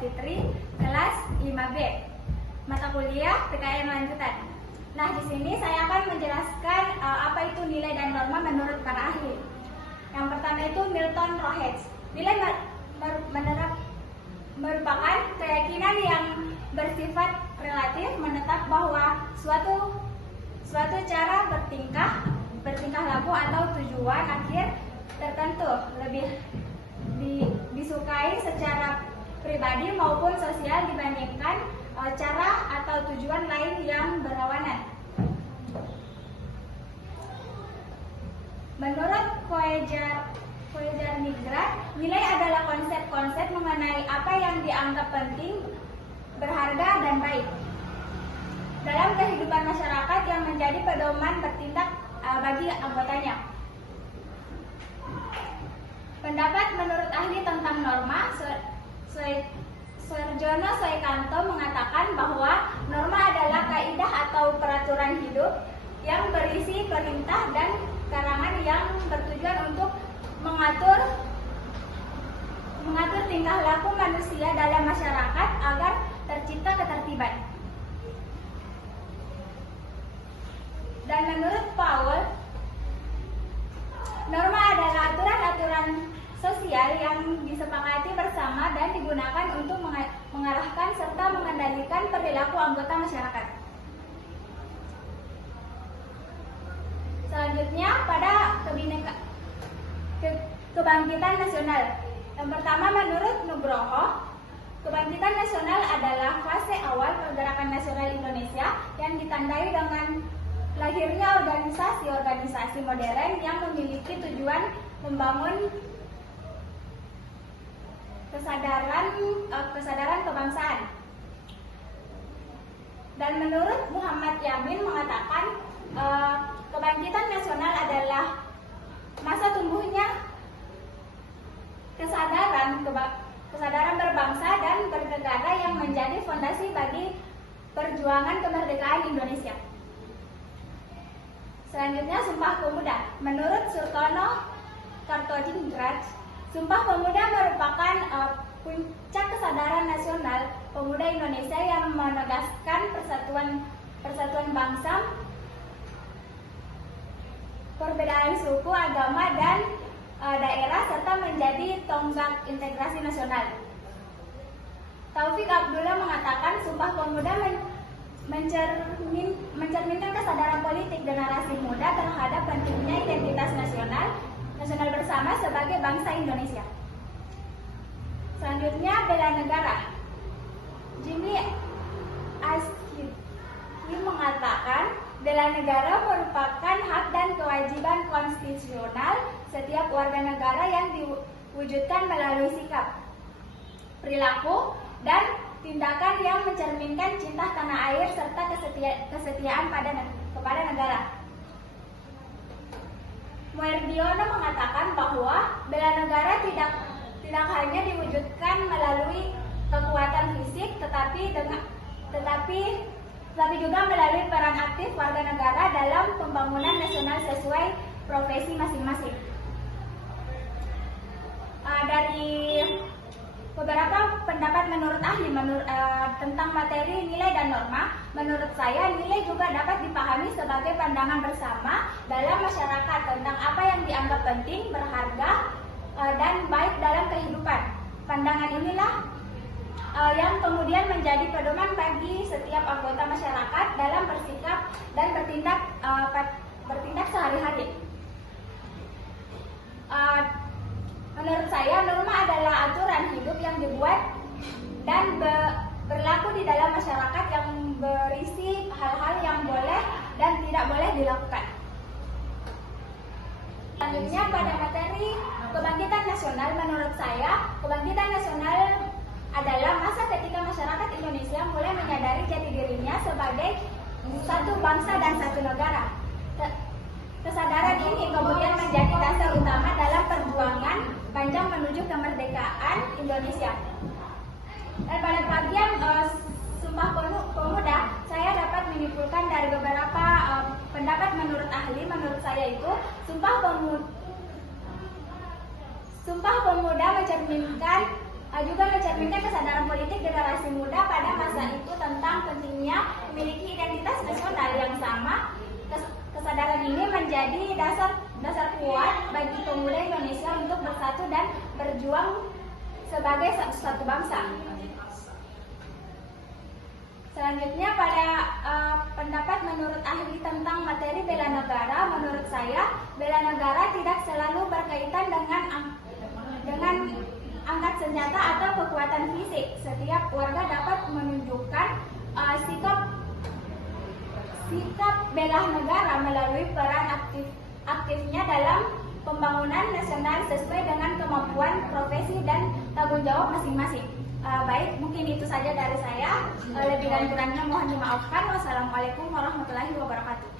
Fitri, kelas 5B, mata kuliah PKN lanjutan. Nah, di sini saya akan menjelaskan apa itu nilai dan norma menurut para ahli. Yang pertama itu Milton Rohets. Nilai merupakan keyakinan yang bersifat relatif, menetap bahwa suatu cara bertingkah laku atau tujuan akhir tertentu lebih disukai secara pribadi maupun sosial dibandingkan cara atau tujuan lain yang berlawanan. Menurut Koejar-Nigrat, nilai adalah konsep-konsep mengenai apa yang dianggap penting, berharga, dan baik dalam kehidupan masyarakat yang menjadi pedoman bertindak bagi anggotanya. Pendapat menurut ahli tentang norma, Suarjono Soekanto mengatakan bahwa norma adalah kaidah atau peraturan hidup yang berisi perintah dan karangan yang bertujuan untuk mengatur tingkah laku manusia dalam masyarakat agar tercipta ketertiban. Dan menurut Paul, norma adalah aturan-aturan sosial yang disepakati bersama dan digunakan untuk mengarahkan serta mengendalikan perilaku anggota masyarakat. Selanjutnya pada kebangkitan nasional. Yang pertama menurut Nugroho, kebangkitan nasional adalah fase awal pergerakan nasional Indonesia yang ditandai dengan lahirnya organisasi-organisasi modern yang memiliki tujuan membangun kesadaran kebangsaan. Dan menurut Muhammad Yamin mengatakan kebangkitan nasional adalah masa tumbuhnya kesadaran berbangsa dan bernegara yang menjadi fondasi bagi perjuangan kemerdekaan Indonesia. Selanjutnya Sumpah Pemuda. Menurut Surtono Kartodiningrat, Sumpah Pemuda merupakan puncak kesadaran nasional pemuda Indonesia yang menegaskan persatuan bangsa, perbedaan suku, agama, dan daerah serta menjadi tonggak integrasi nasional. Taufik Abdullah mengatakan Sumpah Pemuda mencerminkan kesadaran politik generasi muda terhadap pentingnya identitas nasional bersama sebagai bangsa Indonesia. Selanjutnya bela negara. Jimmy Askiri mengatakan bela negara merupakan hak dan kewajiban konstitusional setiap warga negara yang diwujudkan melalui sikap, perilaku, dan tindakan yang mencerminkan cinta tanah air serta kesetiaan kepada negara. Muerdiono mengatakan bahwa bela negara tidak hanya diwujudkan melalui kekuatan fisik, tetapi juga melalui peran aktif warga negara dalam pembangunan nasional sesuai profesi masing-masing. Dari beberapa pendapat menurut ahli tentang materi nilai dan norma, menurut saya nilai juga dapat dipahami sebagai pandangan bersama dalam masyarakat tentang apa yang dianggap penting, berharga, dan baik dalam kehidupan. Pandangan inilah yang kemudian menjadi pedoman bagi setiap anggota masyarakat dalam bersikap dan bertindak sehari-hari. Menurut saya, norma adalah aturan hidup yang dibuat dan berlaku di dalam masyarakat yang berisi hal-hal yang boleh dan tidak boleh dilakukan. Selanjutnya pada materi kebangkitan nasional, menurut saya, kebangkitan nasional adalah masa ketika masyarakat Indonesia mulai menyadari jati dirinya sebagai satu bangsa dan satu negara. Kesadaran ini kemudian menjadi dasar utama dalam perjuangan panjang menuju kemerdekaan Indonesia. Dan pada bagian Sumpah Pemuda, saya dapat menyimpulkan dari beberapa pendapat menurut ahli. Menurut saya itu Sumpah Pemuda mencerminkan Cerminkan kesadaran politik generasi muda pada masa itu tentang pentingnya memiliki identitas nasional yang sama. Kesadaran ini menjadi dasar kuat bagi pemuda Indonesia untuk bersatu dan berjuang sebagai satu bangsa. Selanjutnya pada pendapat menurut ahli tentang materi bela negara, menurut saya bela negara tidak selalu berkaitan dengan angkat senjata atau kekuatan fisik. Setiap warga dapat menunjukkan sikap bela negara melalui peran aktifnya dalam pembangunan nasional sesuai dengan kemampuan, profesi, dan tanggung jawab masing-masing. Baik, mungkin itu saja dari saya. Lebih dan kurangnya mohon dimaafkan. Wassalamualaikum warahmatullahi wabarakatuh.